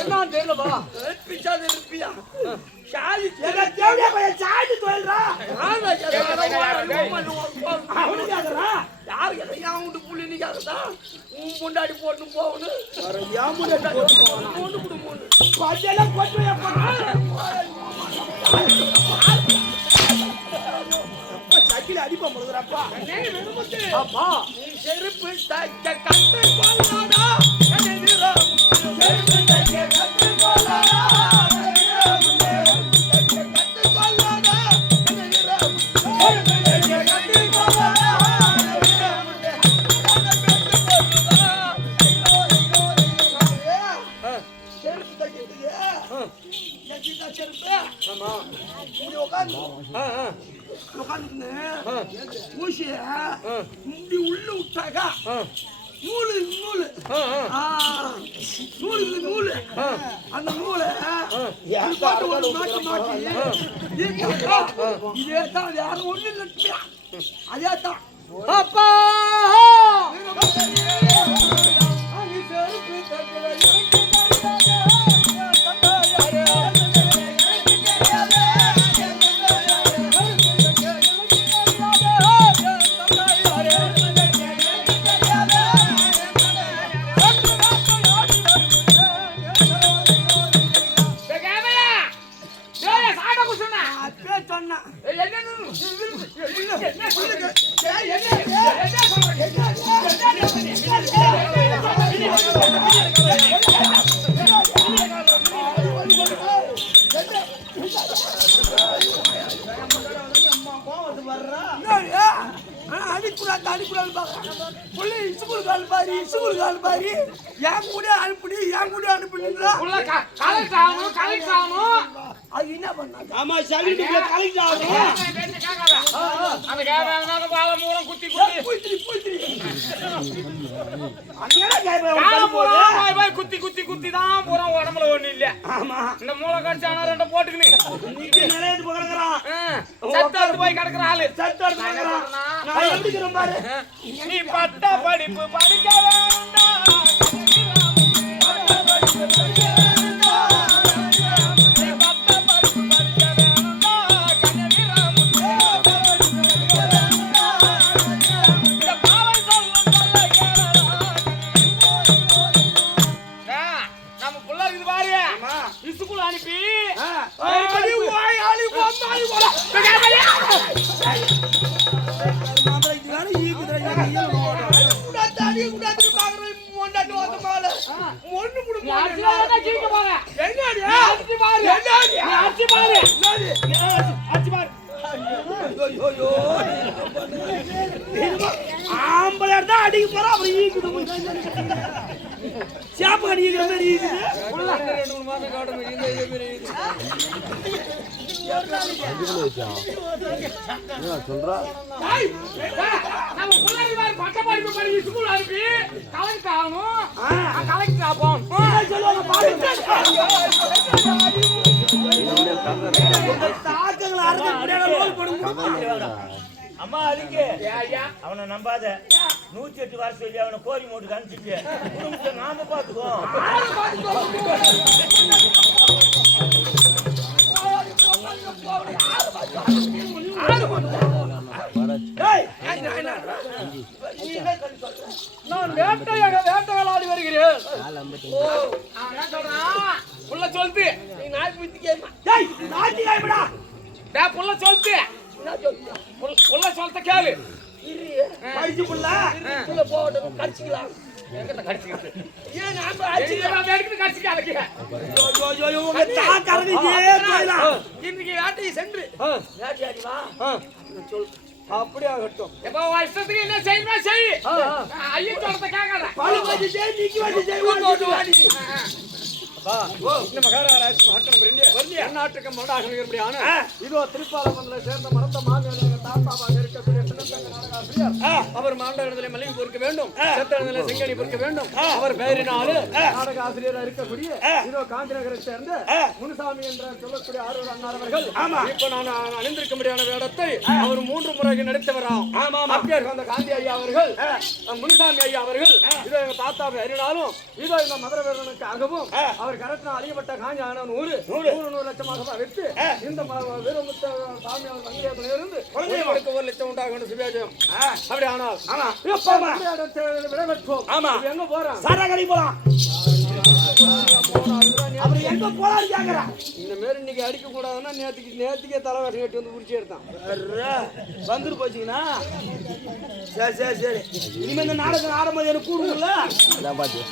என்ன தெரியலப்பா பிச்சா தெரியா சாரி ஏடா தேவடியா பையன் தோல்றா யாருக்கு அவனுக்கு அதரா என் வீட்டு புள்ளி நிக்காதா உன் பொண்டாடி போட்டு போகணும் ஏன் முன்னாடி போட்டு போவானா பொண்ணு கொடு பொண்ணு பஜெல்லாம் போட்டு போறா சக்கில அடிப்பா முழுதுறப்பா நீ செருப்பு தைக்க கட்டு உட்காந்து. ஊசிய இப்படி உள்ள விட்டாக்கா. நூலு நூலு ஆ ஆ. ஆ, நூலு நூலு அந்த நூலை போட்டு ஒரு மாட்டு மாட்டி இதே தான் வேற ஒண்ணு இல்லையா அதே தான் அப்பா! அப்பே சொன்னேன் அடிக்கூடாது அடிக்கூடாது புள்ளி இசுகுல் கால் பாரி. இசுகுல் கால் பாரி என் கூட அனுப்புடி என் கூட ஆகணும். அது என்ன பண்ணாங்க? ஆமா சலிட்டுல கலெக்ட் ஆகும் பூத்திரி பூத்திரி அங்கேடா கேப்ப போகுது குத்தி குத்தி. குத்தி தான் பூரா உடம்புல ஒண்ணு இல்ல. ஆமா. இந்த மூளை கடிச்சானா ரெண்ட போட்டுக்கினு. நீங்க நிலையத்து போகிறான் சத்தாத்து போய் கிடக்குற ஆளு. சத்து எடுத்து போகிறான் நான் எப்படி இருக்கிறேன் பாரு? நீ பட்ட படிப்பு படிக்க வேண்டாம். ஆம்பளை தான் அடிக்க போறா அப்புறம் ஈக்குது சேப்பு கடிக்கிற மாதிரி ஈக்குது ஏய், ஏய், நம்ம ஸ்கூல் அனுப்பி ஆகணும் ஆகும் அம்மா அவனை நம்பாத நூத்தி எட்டு வர சொல்லி அவனை கோரி மூட்டுக்கு அனுப்பிச்சு குடும்பத்தை நாம பாத்துக்கோ நான் வேட்டையாக வேட்டையாடி வருகிறேன். சொல்லுது நீ நாய் பிடிச்சி கேமா டேய் நாட்டி காய்படா டே புள்ள சொல்லுது என்ன சொல்றியா புள்ள- புள்ள சொல்றத கேளு இரு பைச்சு புள்ள உள்ள போகட்டும் கடிச்சிக்கலாம் எங்கிட்ட கடிச்சுக்கிட்டு ஏன் நாம எங்க அடிச்சுக்கலாம் நான் எடுத்து கடிச்சுக்காதீங்க ஐயோ ஐயோ ஐயோ உங்க தாக்கறங்க இதே தொழிலா இன்னைக்கு வேட்டையை சென்று. வேட்டையாடி வா அப்படியே ஆகட்டும் எப்போ உன் இஷ்டத்துக்கு என்ன செய்யணுமா செய். ஐயோ சொல்றத கேட்காத பழு வச்சு ஜெய் நிக்கி வச்சு ஜெய் ஓட்டு வாடி இந்த மகாராஜ் மகன் ரெண்டு நாட்டுக்கு மடாக இருக்கிறபடியான இதோ திருப்பாலமந்தில சேர்ந்த மறந்த மாநில தாத்தாவாக இருக்கக்கூடிய அவர் மாண்ட இடத்துல மல்லிகை பொறுக்க வேண்டும் செத்த இடத்துல செங்கனி பொறுக்க வேண்டும் அவர் பெயரினாலு நாடக ஆசிரியராக இருக்கக்கூடிய இதோ காந்தி நகரை சேர்ந்த முனுசாமி என்ற சொல்லக்கூடிய ஆர்வலர் அண்ணார் அவர்கள். இப்ப நான் அணிந்திருக்க முடியாத வேடத்தை அவர் மூன்று முறை நடித்தவராம். அப்பேர் அந்த காந்தி ஐயா அவர்கள் முனுசாமி ஐயா அவர்கள் இதோ எங்க தாத்தா பெயரினாலும் இதோ இந்த மதுரை வீரனுக்காகவும் அவர் கரத்தின அழியப்பட்ட காஞ்சி ஆன நூறு நூறு நூறு லட்சமாக விற்று இந்த ம- வீரமுத்த சாமி வங்கியத்தில் இருந்து குழந்தைகளுக்கு ஒரு லட்சம் உண்டாகணும் சுபேஜம் அப்படி ஆனால் மதுரை விடைபெற்றோம்? ஆமா. எங்க போறோம் சாரா கடை போலாம் அவர் எங்க கேக்குறான் இந்த மாரி இன்னைக்கு அடிக்க கூடாதுன்னா நேத்துக்கு நேத்துக்கே தலைவாசம் கட்டி வந்து புடிச்சு எடுத்தான். வந்துட்டு போச்சுங்கன்னா சரி சரி சரி. இனிமே இந்த நாடகம் ஆடும்போது எனக்கு கூடுங்கல்ல பத்தாறு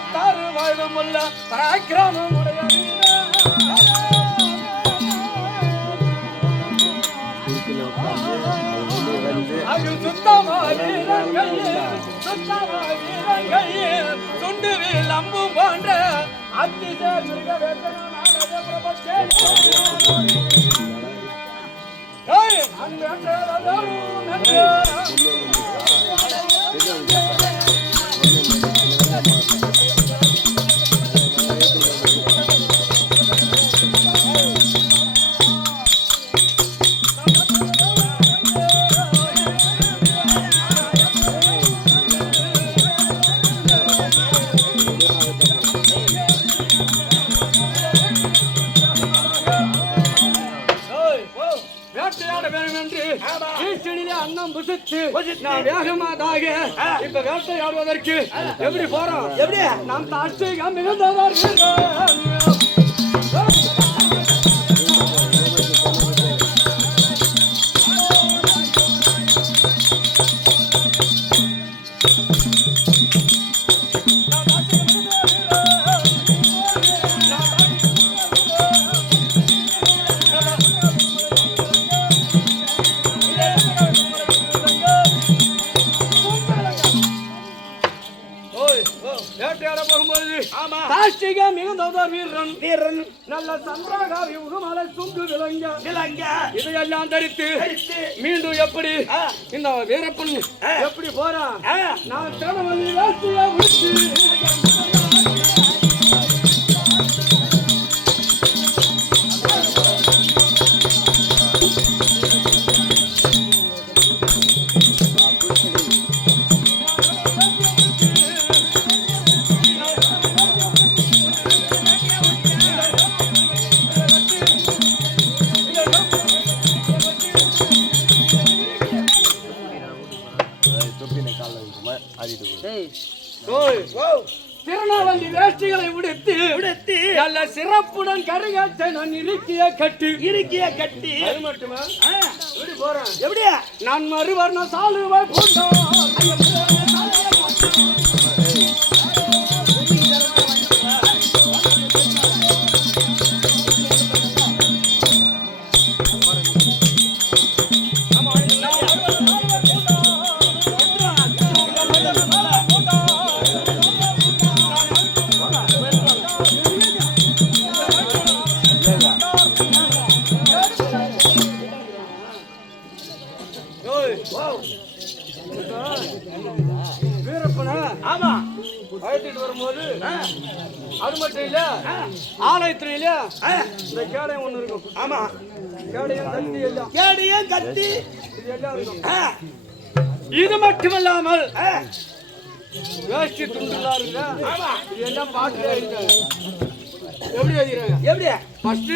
வயதுமுள்ள பராக்கிரமம் உடைய அது சுத்தமாகிறங்கையில் சுத்தமாகிறங்கையில் சுண்டு அம்பு போன்ற அத்திசே மிருக வேட்டனானது ஏய், நன்றி. Thank you. என்று ஈஸ்டனிலே அன்னம் புசித்து நான் வேகமாதாக இப்ப வேட்டையாடுவதற்கு எப்படி போறோம்? எப்படி? நாம் தாட்சிகம் மிகுந்தவர்கள் வீரன். வீரன். நல்ல சந்திராக யுகமலை சுங்கு விளங்க. இலங்க இதையெல்லாம் தரித்து மீண்டும் எப்படி? இந்த வீரப்பன் எப்படி போறான்? நான் திறமதி வேஷ்டியை உடுத்தி ஓய், திருநாவல்லி வேஷ்டிகளை உடுத்தி உடுத்தி நல்ல சிறப்புடன் கருகாச்சை நான் இருக்கிய கட்டி இருக்கிய கட்டி அது மட்டுமா எப்படி போறேன் எப்படியா நான் மறுவர்ண சாலுவை போட்டோம் வீரப்பனா ஆமா. அழைத்துட்டு வரும்போது அது மட்டும் இல்ல ஆலயத்துல இல்ல இந்த கேடயம் ஒண்ணு இருக்கும். ஆமா. கேடயம் கத்தி எல்லாம். கேடியே கத்தி. இது எல்லாம் இருக்கும். இது மட்டுமல்லாமல் வேஷ்டி துண்டுலாம் இருக்கு இது எல்லாம் பாட்டு எப்படி எப்படி ஃபர்ஸ்ட்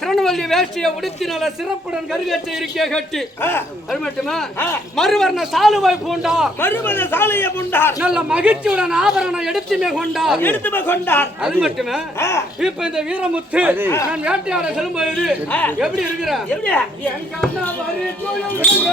திருநெல்வேலி வேஷ்டியை உடுத்தி நல்ல சிறப்புடன் கருகச்சை இருக்கிய கட்டி. அது மட்டுமா மறுவர்ண சாலுவாய் பூண்டார். மறுமத சாலையை புண்டார். நல்ல மகிழ்ச்சியுடன் ஆபரணம் எடுத்துமே கொண்டார். எடுத்து கொண்டார். அது மட்டுமே இப்ப இந்த வீரமுத்து நான் வேட்டையாட செல்லும்போது எப்படி இருக்கிறேன் எப்படி? என் கண்ணா வரி துயிலுங்க.